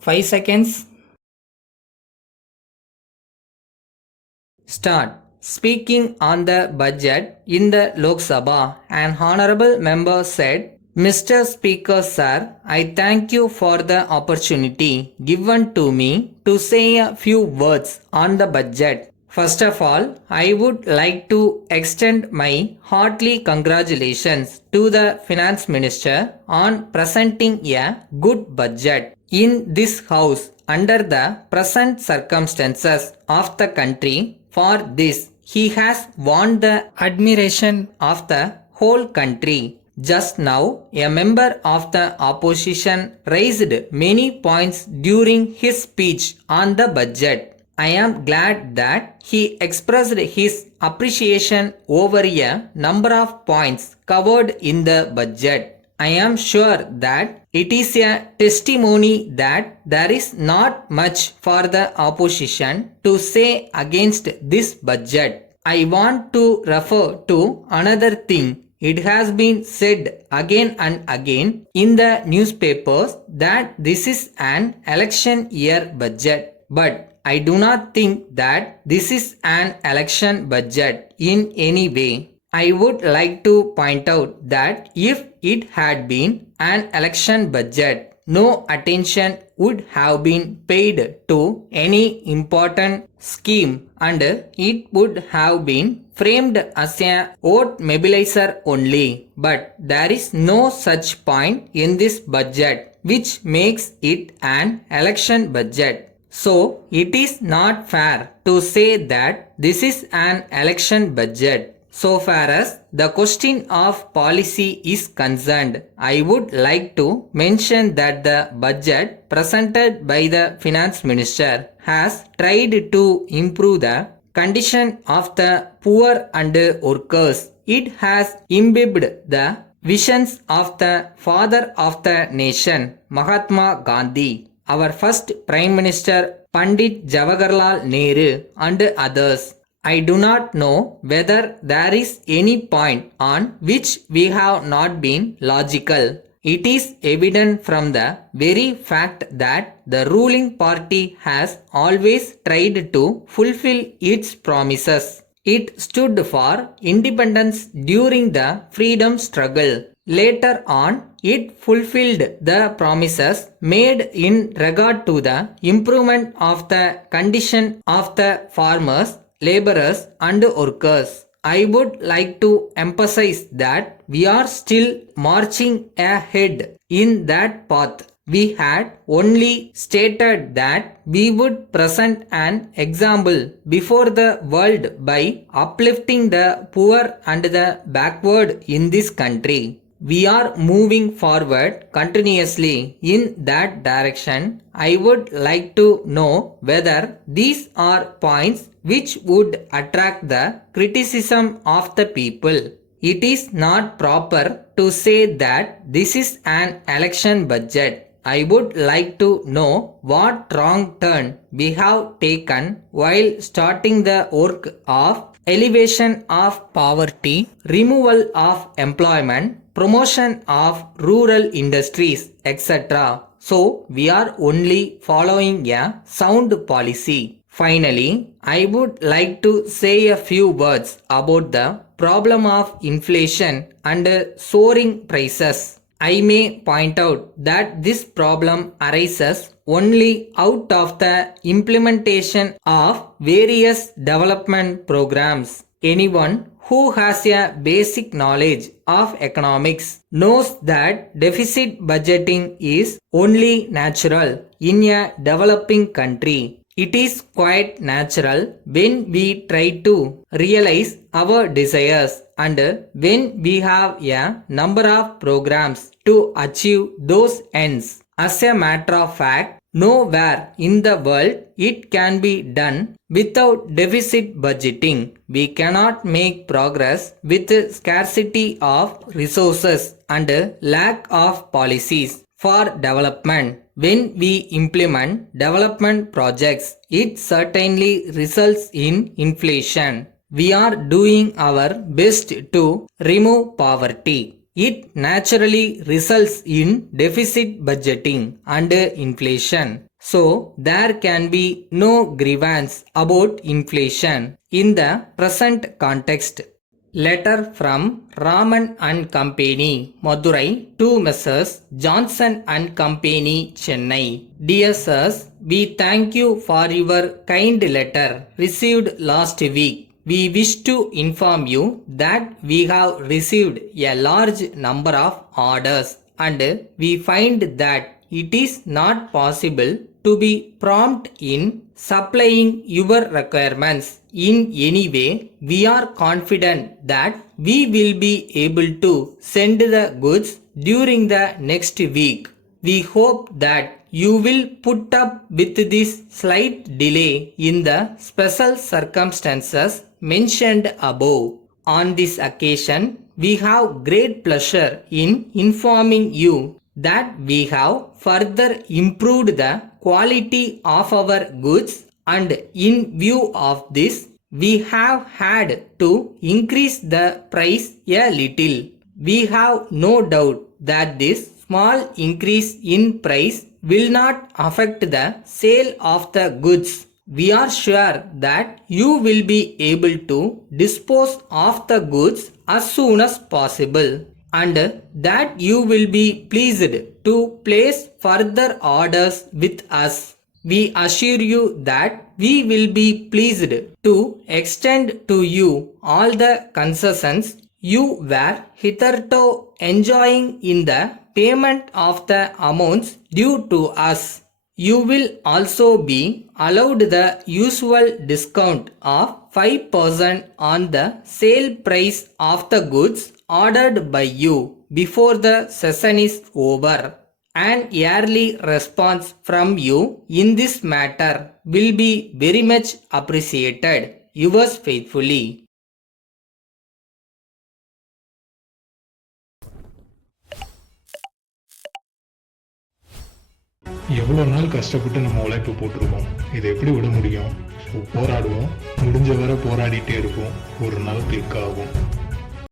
5 seconds. Start. Speaking on the budget in the Lok Sabha, an honorable member said, Mr. Speaker Sir, I thank you for the opportunity given to me to say a few words on the budget. First of all, I would like to extend my hearty congratulations to the Finance Minister on presenting a good budget in this House under the present circumstances of the country. For this, he has won the admiration of the whole country. Just now, a member of the opposition raised many points during his speech on the budget. I am glad that he expressed his appreciation over a number of points covered in the budget. I am sure that it is a testimony that there is not much for the opposition to say against this budget. I want to refer to another thing. It has been said again and again in the newspapers that this is an election year budget. But I do not think that this is an election budget in any way. I would like to point out that if it had been an election budget, no attention would have been paid to any important scheme and it would have been framed as a vote mobilizer only. But there is no such point in this budget which makes it an election budget. So it is not fair to say that this is an election budget. So far as the question of policy is concerned, I would like to mention that the budget presented by the Finance Minister has tried to improve the condition of the poor and workers. It has imbibed the visions of the father of the nation, Mahatma Gandhi, our first Prime Minister Pandit Jawaharlal Nehru and others. I do not know whether there is any point on which we have not been logical. It is evident from the very fact that the ruling party has always tried to fulfill its promises. It stood for independence during the freedom struggle. Later on, it fulfilled the promises made in regard to the improvement of the condition of the farmers, laborers and workers. I would like to emphasize that we are still marching ahead in that path. We had only stated that we would present an example before the world by uplifting the poor and the backward in this country. We are moving forward continuously in that direction. I would like to know whether these are points which would attract the criticism of the people. It is not proper to say that this is an election budget. I would like to know what wrong turn we have taken while starting the work of elevation of poverty, removal of employment, promotion of rural industries, etc. So, we are only following a sound policy. Finally, I would like to say a few words about the problem of inflation and soaring prices. I may point out that this problem arises only out of the implementation of various development programs. Anyone who has a basic knowledge of economics knows that deficit budgeting is only natural in a developing country. It is quite natural when we try to realize our desires and when we have a number of programs to achieve those ends. As a matter of fact, nowhere in the world it can be done without deficit budgeting. We cannot make progress with scarcity of resources and lack of policies for development. When we implement development projects, it certainly results in inflation. We are doing our best to remove poverty. it naturally results in deficit budgeting and inflation. So there can be no grievance about inflation in the present context. Letter from Raman and Company, Madurai, to Messrs. Johnson and Company, Chennai. Dear Sirs, we thank you for your kind letter received last week. We wish to inform you that we have received a large number of orders and we find that it is not possible to be prompt in supplying your requirements in any way. We are confident that we will be able to send the goods during the next week. We hope that you will put up with this slight delay in the special circumstances mentioned above. On this occasion, we have great pleasure in informing you that we have further improved the quality of our goods, and in view of this, we have had to increase the price a little. We have no doubt that this small increase in price will not affect the sale of the goods. We are sure that you will be able to dispose of the goods as soon as possible, and that you will be pleased to place further orders with us. We assure you that we will be pleased to extend to you all the concessions you were hitherto enjoying in the payment of the amounts due to us. You will also be allowed the usual discount of 5% on the sale price of the goods ordered by you before the session is over. An early response from you in this matter will be very much appreciated. Yours faithfully. எவ்வளோ நாள் கஷ்டப்பட்டு நம்ம உழைப்பு போட்டிருக்கோம், இதை எப்படி விட முடியும்? ஸோ போராடுவோம், முடிஞ்ச வரை போராடிட்டே இருப்போம், ஒரு நாள் கிளிக் ஆகும்.